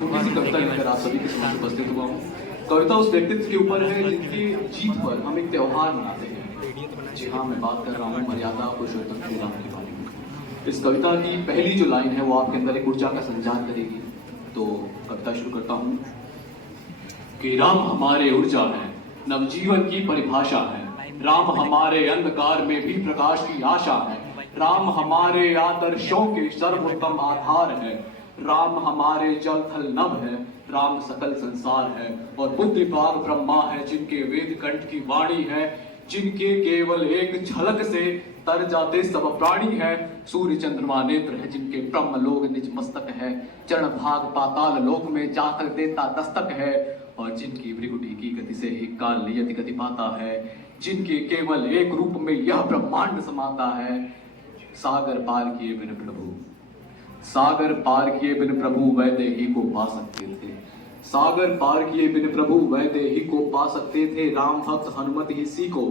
किसी कविता लेकर आप सभी के समक्ष उपस्थित हुआ हूँ। कविता उस व्यक्तित्व के ऊपर है जिनकी जीत पर हम एक त्योहार मनाते हैं। जी हाँ, मैं बात कर रहा हूँ मर्यादा पुरुषोत्तम श्री राम के बारे में। इस कविता की पहली जो लाइन है वो आपके अंदर एक ऊर्जा का संचार करेगी। तो कविता शुरू करता हूँ कि राम हमारे ऊर्जा है, नवजीवन की परिभाषा है। राम हमारे अंधकार में भी प्रकाश की आशा है। राम हमारे आदर्शों के सर्वोत्तम आधार है। राम हमारे जल थल नभ है। राम सकल संसार है और बुद्धि पार ब्रह्मा है, जिनके वेद कंठ की वाणी है, जिनके केवल एक झलक से तर जाते सब प्राणी है। सूर्य चंद्रमा नेत्र है, जिनके ब्रह्म लोक निज मस्तक है। चरण भाग पाताल लोक में जाकर देता दस्तक है, और जिनकी भृगुटी की गति से ही काल नियति गति पाता है। जिनके केवल एक रूप में यह ब्रह्मांड समाता है। सागर पार किए बिन प्रभु, सागर पार किए बिन प्रभु वैदेही को पा सकते थे। सागर पार किए बिन प्रभु वैदेही को पा सकते थे। राम भक्त हनुमत इसी को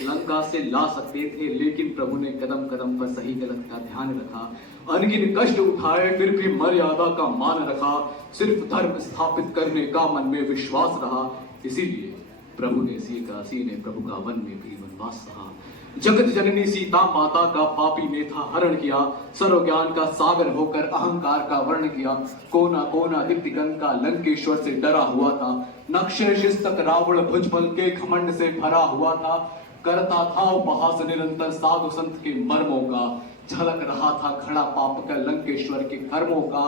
लंका से ला सकते थे, लेकिन प्रभु ने कदम कदम पर सही गलत का ध्यान रखा। अनगिन कष्ट उठाए फिर भी मर्यादा का मान रखा। सिर्फ धर्म स्थापित करने का मन में विश्वास रहा। इसीलिए प्रभु ने सीता ने प्रभु का वन में भी वनवास रहा। जगत जननी सीता माता का पापी ने था हरण किया। सर्व ज्ञान का सागर होकर अहंकार का वर्ण किया। कोना कोना दिग्दिगंत का लंकेश्वर से डरा हुआ था। नक्शेशिस तक रावण भुजबल के घमंड से भरा हुआ था। करता था उपहास निरंतर साधु संत के मर्मों का। झलक रहा था खड़ा पाप का लंकेश्वर के कर्मों का।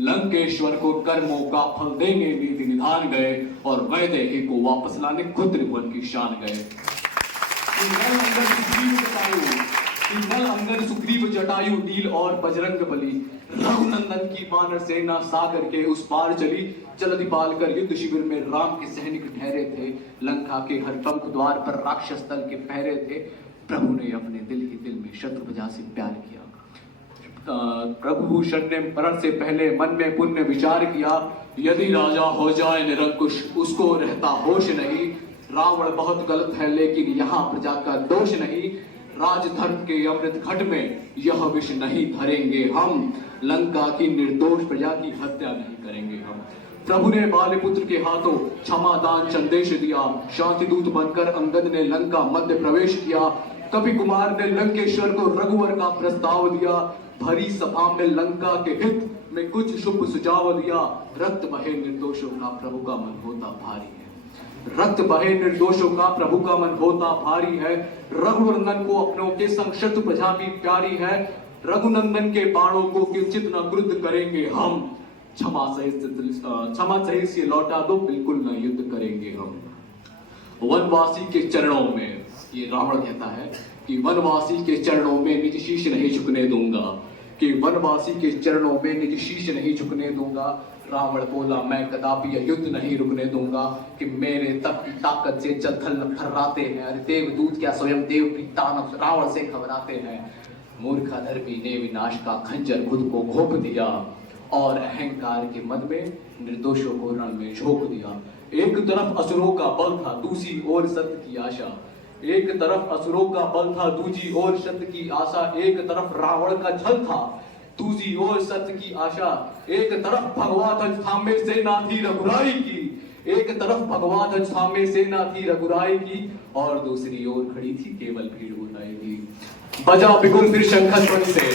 लंकेश्वर को कर्मों का फल देने नीति निधान गए, और वैदेही को वापस लाने खुद त्रिभुवन की शान गए। अंगद सुग्रीव जटायु नील और बजरंग बली। रघुनंदन की वानर सेना सागर के उस पार चली। जलधि पाल कर युद्ध शिविर में राम के सैनिक ठहरे थे। लंका के हर प्रमुख द्वार पर राक्षस दल के पहरे थे। प्रभु ने अपने दिल ही दिल में शत्रुध्वजा से प्यार किया। प्रभु शरण ने मरण से पहले मन में पुण्य विचार किया। यदि राजा हो जाए निरंकुश, उसको रहता होश नहीं। रावण बहुत गलत है, लेकिन यहाँ प्रजा का दोष नहीं। राजधर्म के अमृत घट में यह विष नहीं धरेंगे हम। लंका की निर्दोष प्रजा की हत्या नहीं करेंगे हम। प्रभु ने बालिपुत्र के हाथों क्षमादान संदेश दिया। शांति दूत बनकर अंगद ने लंका मध्य प्रवेश किया। कवि कुमार ने लंकेश्वर को रघुवर का प्रस्ताव दिया। भरी सभा में लंका के हित में कुछ शुभ सुझाव दिया। रक्त बहे निर्दोषों का प्रभु का मन होता भारी है। रक्त बहे निर्दोषों का प्रभु का मन होता भारी है। रघुनंदन को अपनों के संग शत्रु प्रजा भी प्यारी है। रघुनंदन के बाणों को किंचित न क्रुद्ध करेंगे हम। क्षमा सहित से लौटा दो, बिल्कुल न युद्ध करेंगे हम। वनवासी के चरणों में, ये रावण कहता है कि वनवासी के चरणों में निज शीश नहीं झुकने दूंगा। कि वनवासी के चरणों में निज शीश नहीं झुकने दूंगा। रावण बोला, मैं कदापि युद्ध नहीं रुकने दूंगा। कि मेरे तप की ताकत से जल थल थर्राते हैं। अरे देवदूत क्या स्वयं देव भी दानव रावण से घबराते हैं। मूर्ख अधर्मी ने विनाश का खंजर खुद को घोंप दिया, और अहंकार के मन में निर्दोषों को रण में झोंक दिया। एक तरफ असुरों का बल था, दूसरी ओर सत्य की आशा। एक तरफ असुरों का बल था, दूसरी ओर सत्य की आशा। एक तरफ रावण का छल था, दूसरी ओर सत्य की आशा। एक तरफ भगवा ध्वज थामे सेना थी रघुराई की। एक तरफ भगवा ध्वज थामे सेना थी रघुराई की, और दूसरी ओर खड़ी थी केवल भीड़ बुलाई की। बजा बिगुल फिर शंखध्वनि से,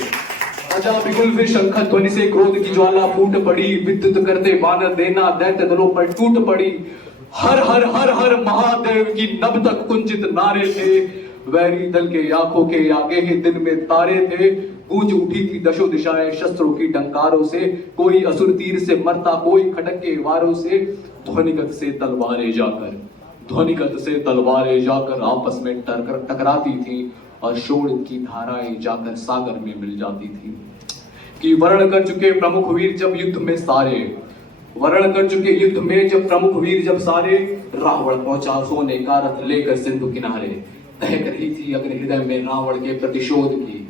बजा बिगुल फिर शंखध्वनि से। क्रोध की ज्वाला फूट पड़ी। विद्युत करते वानर देना दैत्य दलों पर टूट पड़ी। हर हर हर हर महादेव की नभ तक कुंजित नारे थे। वैरी दल के आंखों के आगे ही दिन में तारे थे। गूंज उठी थी दशो दिशाएं शस्त्रों की टंकारों से। कोई असुर तीर से मरता, कोई खड़क के वारों से। ध्वनिगत से तलवारें जाकर आपस में टकराती थी, और शोण की धाराएं जाकर सागर में मिल जाती थी। कि वर्ण कर चुके प्रमुख वीर जब युद्ध में सारे, वर्ण कर चुके युद्ध में जब प्रमुख वीर जब सारे। रावण पहुंचा सोने का रथ लेकर सिंधु किनारे। दहक रही थी अग्नि हृदय में रावण के प्रतिशोध की।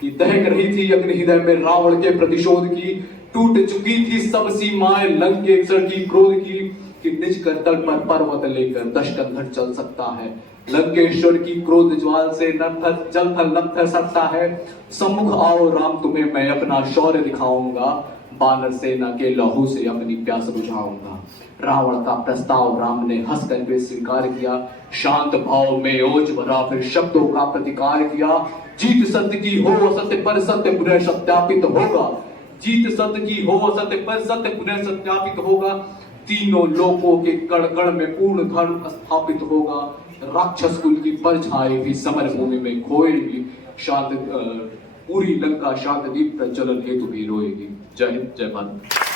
कि दहक रही थी अग्नि हृदय में रावण के प्रतिशोध की। टूट चुकी थी सब सीमाएं लंकेश्वर की क्रोध की। कि निज करतल पर पर्वत लेकर दशकंधर चल सकता है। लंकेश्वर की क्रोध ज्वाल से जल थल नभ थर सकता है। सम्मुख आओ राम, तुम्हें मैं अपना शौर्य दिखाऊंगा। वानर सेना के लहू से अपनी प्यास बुझाऊंगा। रावण का प्रस्ताव राम ने हंसकर के स्वीकार किया। शांत भाव में ओज भरा फिर शब्दों का प्रतिकार किया। जीत सत्य की हो असत्य पर सत्य पुनः सत्यापित होगा। जीत सत्य की हो असत्य पर सत्य पुनः सत्यापित होगा। तीनों लोकों के कण कण में पूर्ण धर्म स्थापित होगा। राक्षस कुल की परछाई भी समर भूमि में खोएगी। शांत पूरी लंका शांत दीप प्रज्वलन हेतु भी रोएगी। जय हिंद, जय भारत।